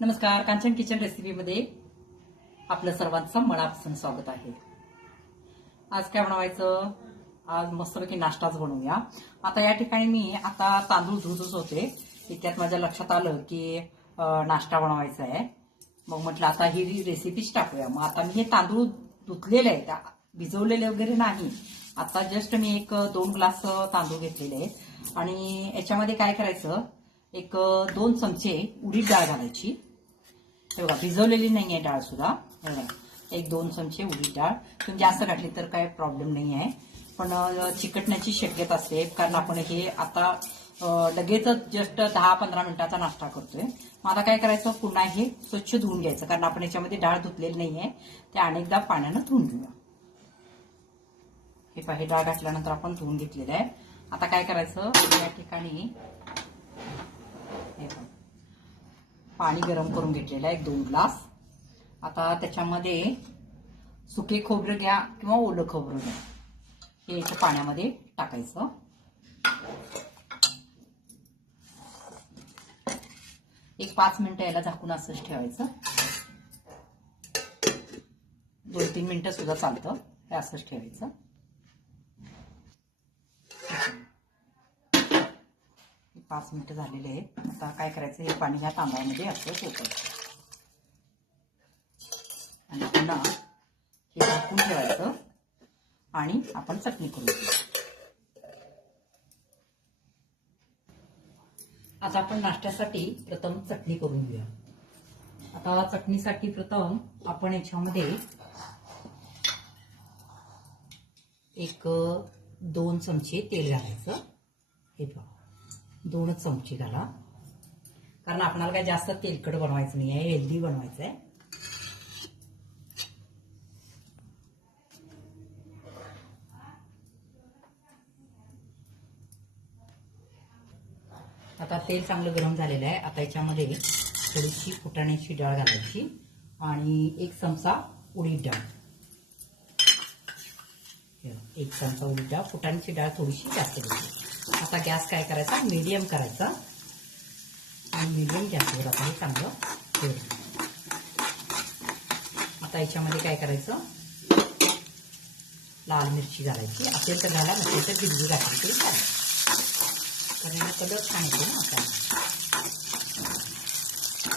नमस्कार, कांचन किचन रेसिपीमध्ये आपलं सर्वांचं मनापासून स्वागत आहे. आज काय बनवायचं? आज मस्तपैकी नाश्ताच बनवूया. आता या ठिकाणी मी तांदूळ धुतच होते. इतक्यात माझ्या लक्षात आलं की नाश्ता बनवायचा आहे. मग म्हटलं आता ही रेसिपीच टाकूया. मग आता मी हे तांदूळ धुतलेले आहेत, भिजवलेले वगैरे नाही. आता जस्ट मी 1-2 ग्लास तांदूळ घेतलेले आहेत आणि याच्यामध्ये काय करायचं, 1-2 चमचे उडीद डाळ घालायची. हे बघा, भिजवलेली नाहीये डाळ सुद्धा. 1-2 चमचे उडीद डाळ. तुम्ही जास्त घातली तर काय प्रॉब्लेम नाही आहे, पण चिकटण्याची शक्यता असते. कारण आपण हे आता लगेचच जस्ट 10-15 मिनिटाचा नाश्ता करतोय. मग आता काय करायचं, पुन्हा हे स्वच्छ धुवून घ्यायचं. कारण आपण याच्यामध्ये डाळ धुतलेली नाहीये, ते अनेकदा पाण्यानं धुवून घेऊया. हे पाही डाळ घातल्यानंतर आपण धुवून घेतलेलं आहे. आता काय करायचं, या ठिकाणी पाणी गरम करून घेतलेलं आहे 1-2 ग्लास. आता त्याच्यामध्ये सुके खोबरं घ्या किंवा ओलं खोबरं घ्या, हे याच्या पाण्यामध्ये टाकायचं. एक 5 मिनिटं याला झाकून असंच ठेवायचं. 2-3 मिनिटं सुद्धा चालतं, हे असंच ठेवायचं. हे 5 मिनिटं झालेले आहेत. आता काय करायचं, हे पाणी ह्या तांदळामध्ये असं ओतायचं आणि पुन्हा हे झाकून ठेवायचं आणि आपण चटणी करून घेऊ. आता आपण नाश्त्यासाठी प्रथम चटणी करून घेऊया. आता चटणीसाठी प्रथम आपण याच्यामध्ये 1-2 चमचे तेल घालायचं. हे पहा, 2 चमचे घाला. कारण आपल्याला काय जास्त तेलकट बनवायचं नाही आहे, हेल्दी बनवायचं आहे. आता तेल चांगलं गरम झालेलं आहे. आता याच्यामध्ये थोडीशी फुटाण्याची डाळ घालायची आणि 1 चमचा उडीद डाळ. 1 चमचा उडीद डाळ, फुटाण्याची डाळ थोडीशी जास्त घ्यायची. आता गॅस काय करायचा, मीडियम करायचा आणि मीडियम गॅसवर आपण हे चांगलं ठेवायचं. आता याच्यामध्ये काय करायचं, लाल मिरची घालायची. असेल तर घाला, नसेल तर हिरवी घातली तरी चालेल, कारण याला कलर छान येतो ना.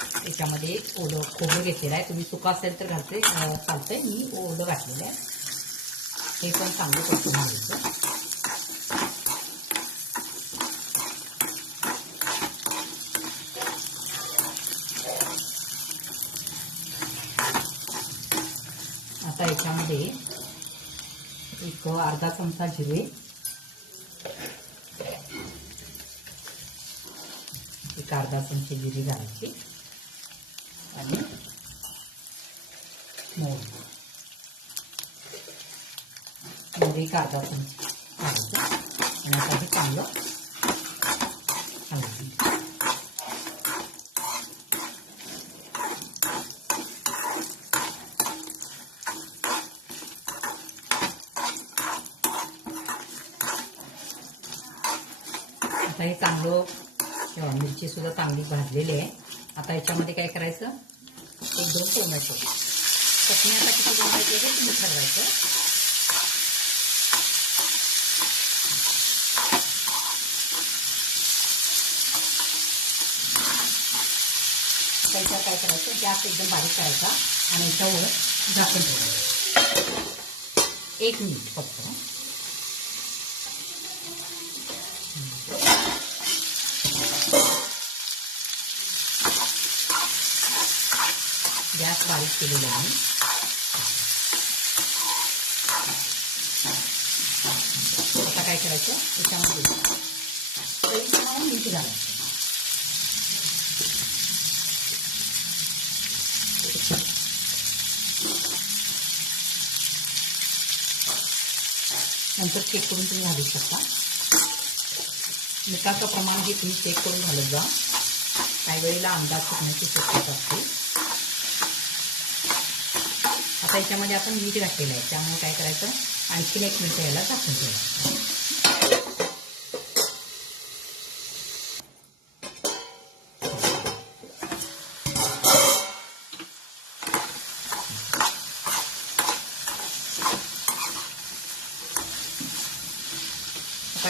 आता याच्यामध्ये ओलं खोबरं घेतलेलं आहे. तुम्ही सुका असेल तर घालते चालतंय, मी ओलं घातलेलं आहे. हे पण चांगलं परतून घ्यायचं. आता याच्यामध्ये 1/2 चमचा जिरे, 1/2 चमचे जिरे घालायचे आणि मोहरी 1/2 चमचे घालायचं आणि आता हे चांगलं हलवायचं. आता हे चांगलं, मिरची सुद्धा चांगली भाजलेली आहे. आता याच्यामध्ये काय करायचं, 1-2 टोमॅटो. चटणी आता किती बनवायची हे तुम्ही ठरवायचं. त्याच्यावर काय करायचं, गॅस एकदम बारीक करायचा आणि याच्यावर झाकण ठेवायचं 1 मिनिट फक्त. गॅस बारीक केलेला आहे. आता काय करायचं, त्याच्यामध्ये मीठ घालायचं. नंतर चेक करून तुम्ही घालू शकता. मिठाचं प्रमाण हे तुम्ही चेक करून घालत जा. काही वेळेला अंदाज चुकण्याची शक्यता असते. आता याच्यामध्ये आपण मीठ घातलेलं आहे, त्यामुळे काय करायचं, आणखीन 1 मिनिट याला झाकून ठेवायचं.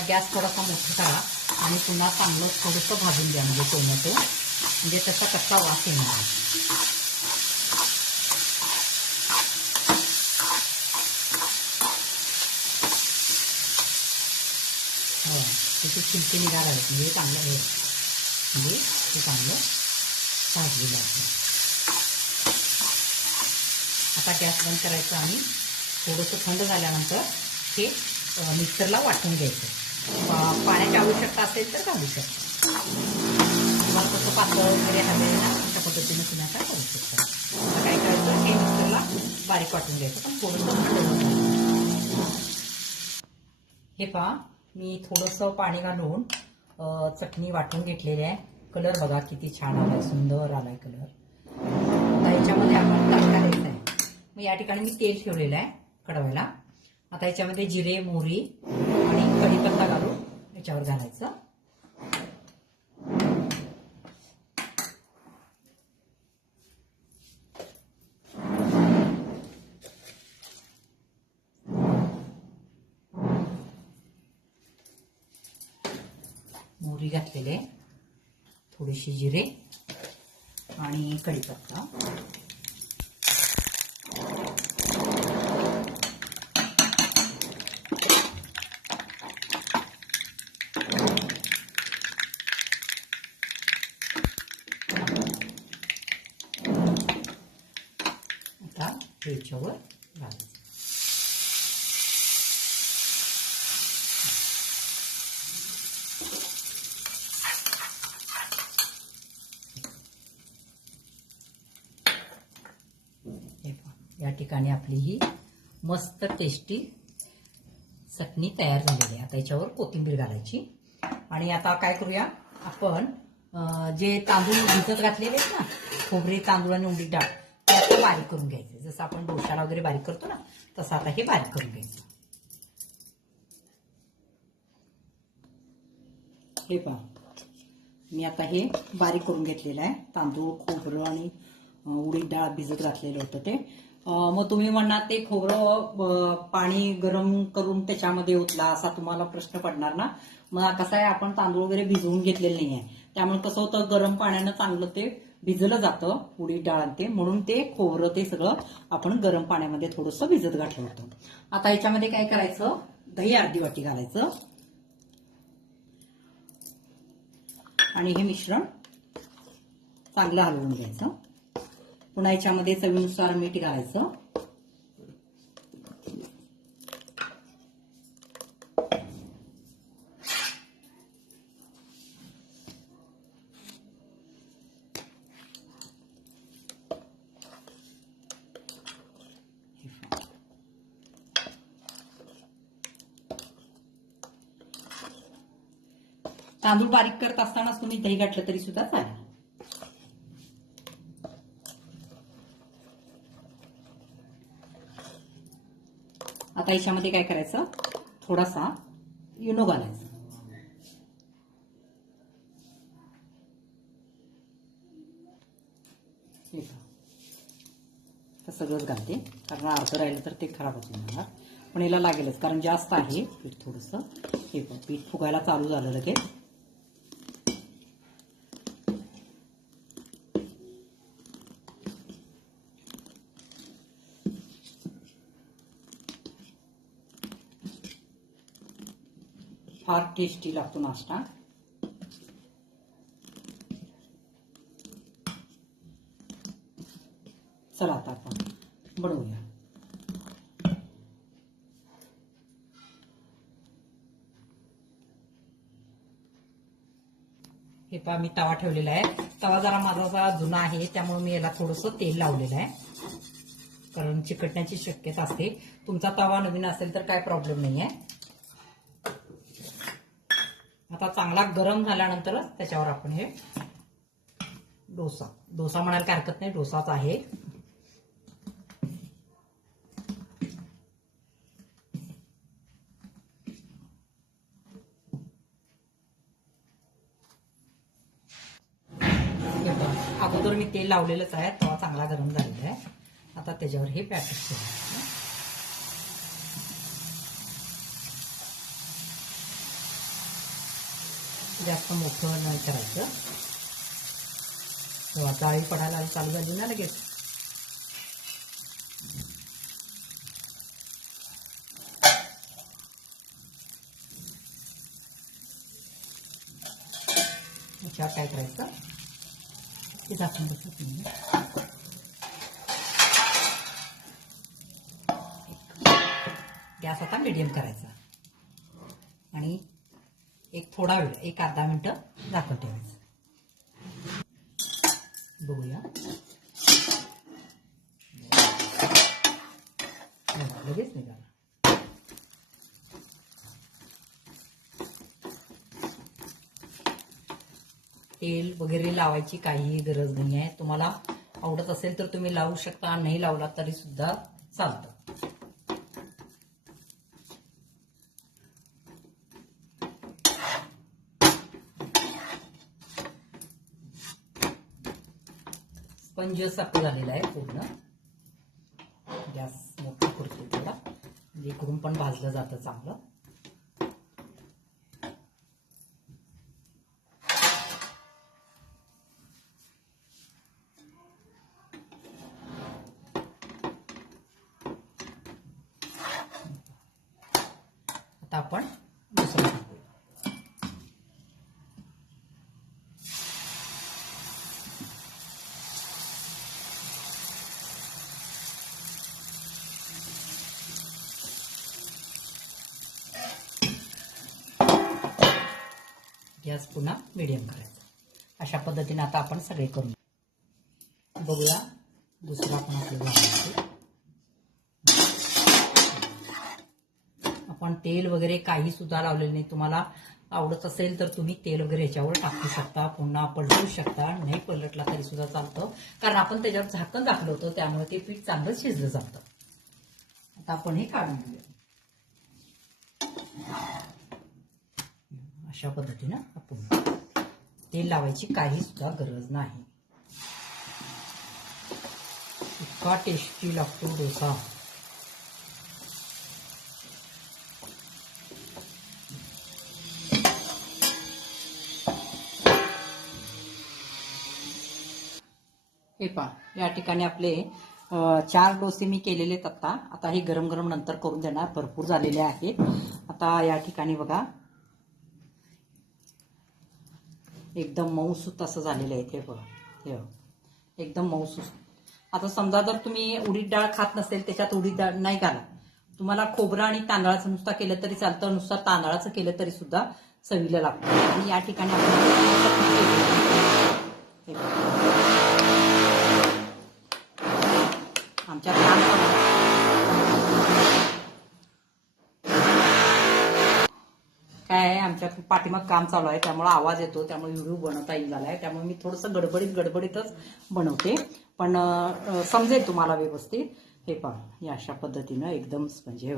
गॅस थोडासा मोठा करा आणि पुन्हा चांगलं थोडंसं भाजून द्या, म्हणजे टोमॅटो, म्हणजे त्याचा कच्चा वास येणार. हो, त्याची छिलके निघायला आहेत, म्हणजे चांगलं आहे, म्हणजे ते चांगलं भाजलेलं आहे. आता गॅस बंद करायचं आणि थोडंसं थंड झाल्यानंतर हे मिक्सरला वाटून घ्यायचं. पाण्याची आवश्यकता असेल तर घालू शकता, तुम्हाला कसं पातळ वगैरे हवे ना अशा पद्धतीने तुम्ही आता करू शकता. आता काय करायचं, हे मिक्सरला बारीक वाटून घ्यायचं, पण थोडंसं थंड. हे पहा, मी थोडंसं पाणी घालून चटणी वाटून घेतलेली आहे. कलर बघा किती छान आलाय, सुंदर आलाय कलर. आता याच्यामध्ये आपण तडका द्यायचा आहे. मग या ठिकाणी मी तेल ठेवलेलं आहे कडवायला. आता याच्यामध्ये जिरे, मोहरी आणि कढीपत्ता घालून याच्यावर घालायचं. मोहरी घातलेले, थोडीशी जिरे आणि कढीपत्ता. आता याच्यावर घालायचं. या ठिकाणी आपली ही मस्त टेस्टी चटणी तयार झालेली आहे. आता याच्यावर कोथिंबीर घालायची. आणि आता काय करूया, आपण जे तांदूळ भिजत घातलेले आहेत ना, खोबरे, तांदूळ आणि उडीद डाळ, ते आता बारीक करून घ्यायचे. जसं आपण डोशाला वगैरे बारीक करतो ना, तसं आता हे बारीक करून घ्यायचं. हे पहा, मी आता हे बारीक करून घेतलेलं आहे. तांदूळ, खोबरं आणि उडीद डाळ भिजत घातलेलं होतं ते. मग तुम्ही म्हणणार ते खोबरं पाणी गरम करून त्याच्यामध्ये ओतला, असा तुम्हाला प्रश्न पडणार ना. मग कसं आहे, आपण तांदूळ वगैरे भिजवून घेतलेलं नाही आहे, त्यामुळे कसं होतं, गरम पाण्यानं चांगलं ते भिजलं जातं उडीद डाळ ते, म्हणून ते खोबरं ते सगळं आपण गरम पाण्यामध्ये थोडंसं भिजत घातलं होतं. आता याच्यामध्ये काय करायचं, दही अर्धी वाटी घालायचं आणि हे मिश्रण चांगलं हलवून घ्यायचं. पुन्हा याच्यामध्ये चवीनुसार मीठ घालायचं. तांदूळ बारीक करत असतानाच तुम्ही दही घातलं तरी सुद्धा चालेल. आता याच्यामध्ये काय करायचं, थोडासा इनो घालायचा. सगळंच घालते, कारण अर्ध राहिलं तर ते खराबच होणार, पण याला लागेलच कारण जास्त आहे पीठ थोडंसं. हे पण पीठ फुगायला चालू झालं लगेच. फार टेस्टी लागतो नाश्ता. चला आता आपण बनवूया. हे पहा, मी तवा ठेवलेला आहे. तवा जरा माझा जुना आहे, त्यामुळे मी याला थोडंसं तेल लावलेलं आहे, कारण चिकटण्याची शक्यता असते. तुमचा तवा नवीन असेल तर काय प्रॉब्लेम नाही आहे. आता चांगला गरम झाल्यानंतरच त्याच्यावर आपण हे डोसा म्हणायला काय हरकत नाही, डोसाच आहे. अगोदर मी तेल लावलेलंच आहे, तवा चांगला गरम झालेला आहे. आता त्याच्यावर हे पॅकेट ठेवायचं. जास्त मोठं नाही करायचं. तेव्हा जाळी पडायला चालू झाली ना लगेच. याच्यावर काय करायचं ते झाकून बसत नाही. गॅस आता मीडियम करायचा आणि एक थोडा वेळ, एक अर्धा मिनिटं झाकण ठेवायचं. बघूया, लगेच निघाला. तेल वगैरे लावायची काहीही गरज नाही आहे. तुम्हाला आवडत असेल तर तुम्ही लावू शकता, नाही लावला तरी सुद्धा चालतं. स्पंज सारखं झालेला आहे पूर्ण. गॅस मोठा करतो थोडा, म्हणजे इकडून पण भाजलं जातं चांगलं. आता आपण दुसरं टाकूया. गॅस पुन्हा मीडियम करायचा. अशा पद्धतीने आता आपण सगळे करून बघूया. दुसरं आपण आपलं वापरायचं. आपण तेल वगैरे काही सुद्धा लावलेलं नाही. तुम्हाला आवडत असेल तर तुम्ही तेल वगैरे याच्यावर टाकू शकता, पुन्हा पलटू शकता. नाही पलटला तरी सुद्धा चालतं, कारण आपण त्याच्यावर झाकण टाकलं होतं, त्यामुळे ते पीठ चांगलं शिजलं जातं. आता आपण हे काढून घेऊया. अशा पद्धतीनं आपण तेल लावायची काही सुद्धा गरज नाही. इतका टेस्टी लागतो डोसा. हे पहा, या ठिकाणी आपले 4 डोसे मी केलेले आहेत. आता हे गरम गरम नंतर करून देणार, भरपूर झालेले आहेत. आता या ठिकाणी बघा, एकदम मऊसूत असं झालेलं आहे. हे बघा, हे एकदम मऊसूत. आता समजा जर तुम्ही उडीद डाळ खात नसेल, त्याच्यात उडीद डाळ नाही घाला. तुम्हाला खोबरं आणि तांदळाचं नुसता केलं तरी चालतं, नुसता तांदळाचं केलं तरी सुद्धा चवीला लागतं. आणि या ठिकाणी आमच्या काय आहे, आमच्या पाठीमाग काम चालू आहे, त्यामुळे आवाज येतो, त्यामुळे व्हिडिओ बनवता येईल झालाय. त्यामुळे मी थोडंसं गडबडीतच बनवते, पण समजेल तुम्हाला व्यवस्थित. हे पहा, या अशा पद्धतीनं एकदम स्पंज. हे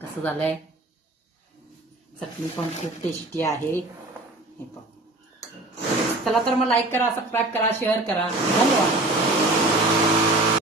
कसं झालंय. चटणी पण खूप टेस्टी आहे. हे पहा. चला तर मग लाईक करा, सबस्क्राईब करा, शेअर करा. धन्यवाद.